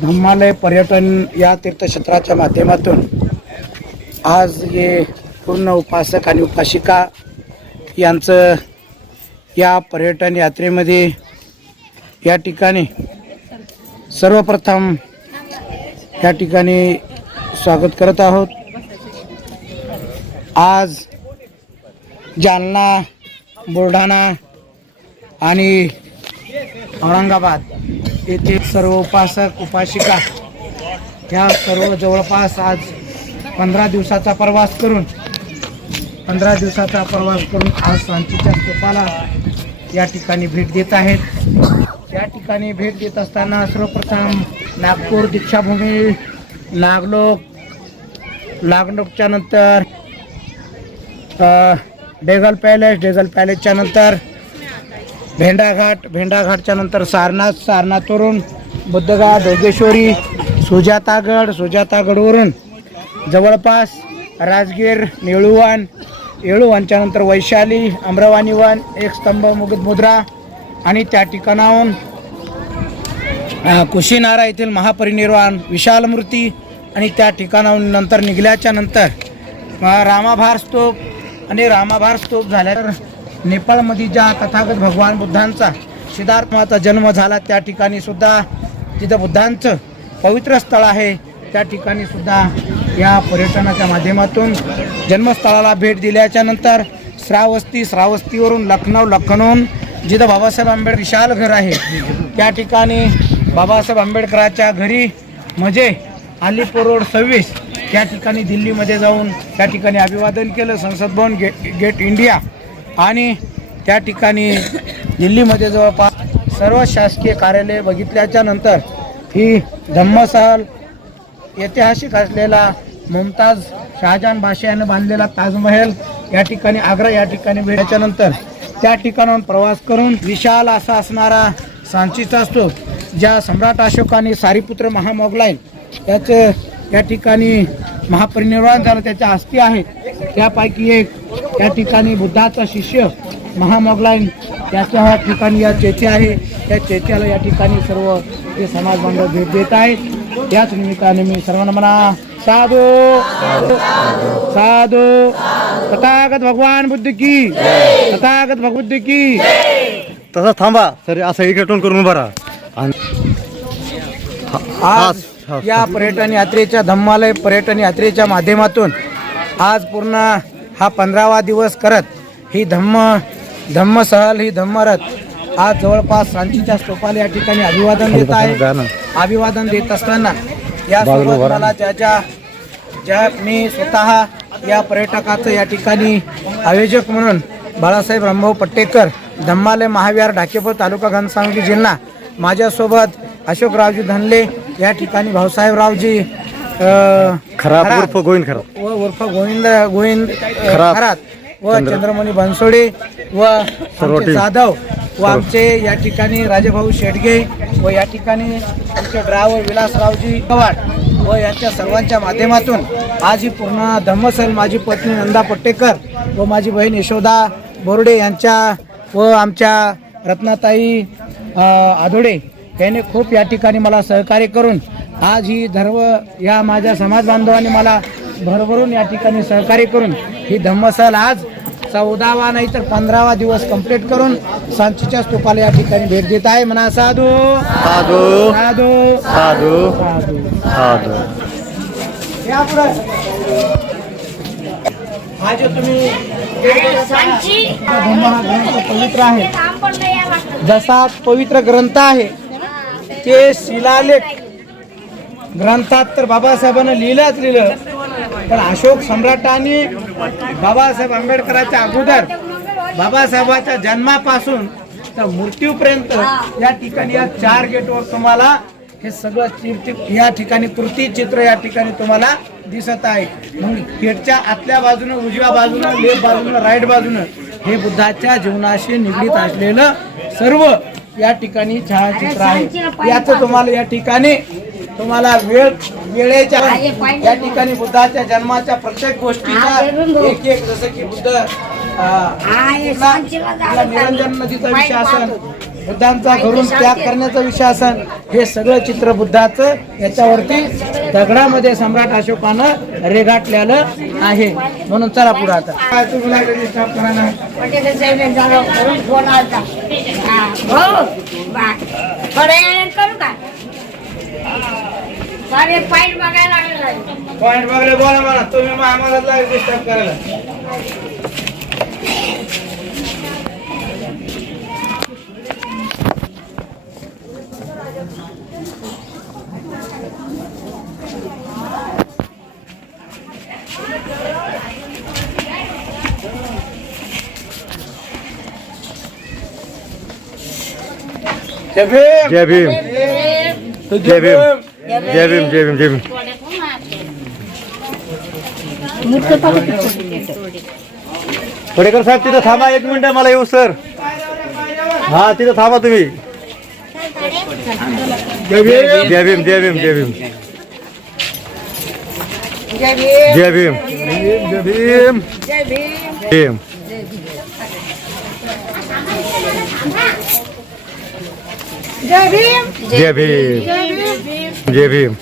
धम्मालय पर्यटन या तीर्थक्षेत्राच्या माध्यमातून आज हे पूर्ण उपासक आणि उपासिका यांचं या पर्यटन यात्रेमध्ये या ठिकाणी सर्वप्रथम या ठिकाणी स्वागत करत आहोत. आज जालना बुलढाणा आणि औरंगाबाद येथे सर्व उपासक उपासिका ह्या सर्व जवळपास आज पंधरा दिवसाचा प्रवास करून पंधरा दिवसाचा प्रवास करून आज सांचीच्या स्तूपाला या ठिकाणी भेट देत आहेत. या ठिकाणी भेट देत असताना सर्वप्रथम नागपूर दीक्षाभूमी नागलोक नागलोकच्या नंतर डेगल पॅलेस डेगल पॅलेसच्या नंतर भेंडाघाट भेंडाघाटच्या नंतर सारनाथ सारनाथवरून बुद्धगा डोगेश्वरी सुजातागड सुजातागडवरून जवळपास राजगीर नेळुवान येळुवानच्या नंतर वैशाली अमरावानी वन एक स्तंभ मुग मुद्रा आणि त्या ठिकाणाहून कुशीनारा येथील महापरिनिर्वाण विशाल मूर्ती आणि त्या ठिकाणाहून नंतर निघल्याच्या नंतर रामाभार स्तूप आणि रामाभार स्तूप झाल्यावर नेपाळमध्ये ज्या तथागत भगवान बुद्धांचा सिद्धार्थमाचा जन्म झाला त्या ठिकाणी सुद्धा तिथं बुद्धांचं पवित्र स्थळ आहे त्या ठिकाणी सुद्धा या पर्यटनाच्या माध्यमातून जन्मस्थळाला भेट दिल्याच्या नंतर श्रावस्ती श्रावस्तीवरून लखनौ लखनौहून जिथं बाबासाहेब आंबेडकर विशाल घर आहे त्या ठिकाणी बाबासाहेब आंबेडकराच्या घरी म्हणजे अलीपूर रोड सव्वीस त्या ठिकाणी दिल्लीमध्ये जाऊन त्या ठिकाणी अभिवादन केलं संसद भवन गे गेट इंडिया आणि त्या ठिकाणी दिल्लीमध्ये जवळपास सर्व शासकीय कार्यालय बघितल्याच्या नंतर ही धम्मसाल ऐतिहासिक असलेला मुमताज शहाजहान बादशाह याने बांधलेला ताजमहल या ठिकाणी आग्रा या ठिकाणी भेटल्याच्यानंतर नंतर त्या ठिकाणाहून प्रवास करून विशाल असा असणारा सांचीचा स्तूप ज्या सम्राट अशोकाने सारीपुत्र महामोगलाईन त्याचं या ठिकाणी महापरिनिर्वाण झालं त्याच्या अस्थी आहेत. त्यापैकी एक या ठिकाणी बुद्धाचा शिष्य महामोगलाईन त्याच्या ठिकाणी या चेचे आहे. त्या चेत्याला या ठिकाणी सर्व ते समाज बांधव भेट देत आहेत. याच निमित्ताने मी सर्वांना म्हणा साधू. साधू. तथागत भगवान बुद्ध की. तथागत भगवद्ध की. तसा थांबा. सर असं इकडे टोन करून आणि आज या पर्यटन यात्रेच्या धम्मालय पर्यटन यात्रेच्या माध्यमातून आज पूर्ण हा पंधरावा दिवस करत ही धम्म धम्म सहल ही धम्मरथ. आज जवळपास सांचीच्या स्तूपाला या ठिकाणी अभिवादन देत आहे. अभिवादन देत असताना यासोबत मला ज्या ज्या ज्या मी स्वतः या पर्यटकाचं या ठिकाणी आयोजक म्हणून बाळासाहेब रामभाऊ पट्टेकर धम्मालय महाविहार ढाकेपूर तालुका घनसावंगी जिल्हा माझ्यासोबत अशोकरावजी धनले या ठिकाणी भाऊसाहेबरावजी अ, खराब उर्फ गोविंद खराब उर्फ गोविंद गोविंद खरात. व चंद्रमणी बनसोडे व. जाधव व आमचे या ठिकाणी राजेभाऊ शेडगे व या ठिकाणी आमचे ड्रायव्हर विलासरावजी पवार व यांच्या सर्वांच्या माध्यमातून आज ही पूर्ण धम्मसल माझी पत्नी नंदा पट्टेकर व माझी बहीण यशोदा बोर्डे यांच्या व आमच्या रत्नाताई आधोडे यांनी खूप या ठिकाणी मला सहकार्य करून आज ही धर्म या माझ्या समाज बांधवांनी मला भरभरून या ठिकाणी सहकार्य करून ही धम्मसल आज चौदावा नाही तर पंधरावा दिवस कंप्लीट करून सांचीच्या स्तूपाला या ठिकाणी भेट देत आहे. म्हणा साधू. साधू. साधू. साधू. साधू. हा जो तुम्ही पवित्र आहे. जसा पवित्र ग्रंथ आहे ते शिलालेख ग्रंथात तर बाबासाहेबांना लिहिलंच लिहिलं. पण अशोक सम्राटांनी बाबासाहेब आंबेडकरांच्या अगोदर बाबासाहेबाच्या जन्मापासून तर मृत्यूपर्यंत या ठिकाणी या चार गेटवर तुम्हाला हे सगळं या ठिकाणी कृती चित्र या ठिकाणी तुम्हाला दिसत आहे. मग गेटच्या आतल्या बाजूनं उजव्या बाजूनं लेफ्ट बाजूनं राईट बाजूनं हे बुद्धाच्या जीवनाशी निगडीत असलेलं सर्व या ठिकाणी छायाचित्र आहे. याचं तुम्हाला या ठिकाणी तुम्हाला वेळ वेळेच्या या ठिकाणी बुद्धाच्या जन्माच्या प्रत्येक गोष्टीचा एक एक जसं की बुद्ध निरंजन नदीचा विषय असन बुद्धांचा घरून त्याग करण्याचा विषय असन हे सगळं चित्र बुद्धाचं याच्यावरती दगडामध्ये सम्राट अशोकानं रेगाटलेलं आहे. म्हणून चला पुढे आता. तुम्ही सारे पाईट बघायला लागले पॉइंट वगैरे बोला मला. तुम्ही आम्हाला लागले डिस्टर्ब करायला. जय भीम. जय भीम. जय भीम. जय भीम जय भीम जय भीम. साहेब तिथं थांबा एक मिनिट मला येऊ सर. हा तिथं थांबा तुम्ही. जय भीम. जय भीम जय भीम जय भीम. जय भीम. जय भीम. भीम. जय भीम. जय भीम जय भीम